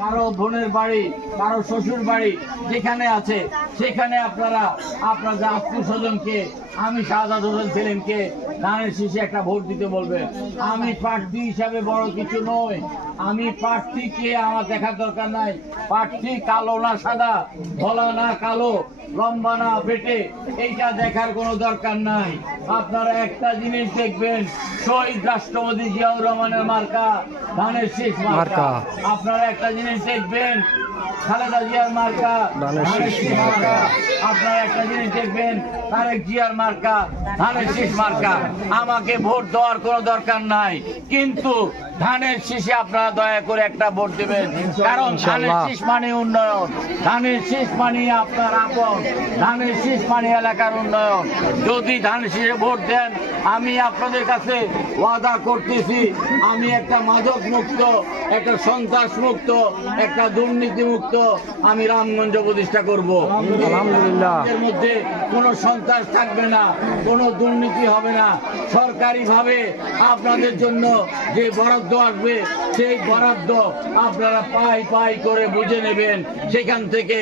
কারো বোনের বাড়ি, কারো শ্বশুর বাড়ি যেখানে আছে সেখানে আপনারা আপনাদের আত্মীয় স্বজনকে, আমি শাহাদাত হোসেন সেলিমকে ধানের শীষে একটা ভোট দিতে বলবেন। আমি প্রার্থী হিসাবে বড় কিছু নই, আমি প্রার্থীকে আমার দেখার দরকার নাই। প্রার্থী কালো না সাদা, ধলা না কালো, লম্বা না বেটে, এইটা দেখার কোনো দরকার নাই। আপনারা একটা জিনিস দেখবেন, শহীদ রাষ্ট্রপতি জিয়াউর রহমানের মার্কা ধানের শীষ মার্কা। আপনারা একটা জিনিস দেখবেন, খালেদা জিয়ার মার্কা ধানের শীষ মার্কা। আপনারা একটা জিনিস দেখবেন, তারেক জিয়ার মার্কা ধানের শীষ মার্কা। আমাকে ভোট দেওয়ার কোনো দরকার নাই, কিন্তু ধানের শীষে আপনারা দয়া করে একটা ভোট দেবেন, কারণ ধানের শীষ মানে উন্নয়ন, ধানের শীষ মানে আপনার আপন, ধানের শীষ মানে এলাকার উন্নয়ন। যদি ধানের শীষে ভোট দেন, আমি আপনাদের কাছে ওয়াদা করতেছি, আমি একটা মাদক মুক্ত, একটা সন্ত্রাস মুক্ত, একটা দুর্নীতি মুক্ত আমি রামগঞ্জ প্রতিষ্ঠা করব। আলহামদুলিল্লাহ। এর মধ্যে কোনো সন্ত্রাস থাকবে না, কোনো দুর্নীতি হবে না। সরকারিভাবে আপনাদের জন্য যে বরাদ্দ আসবে সেই বরাদ্দ আপনারা পাই পাই করে বুঝে নেবেন, সেখান থেকে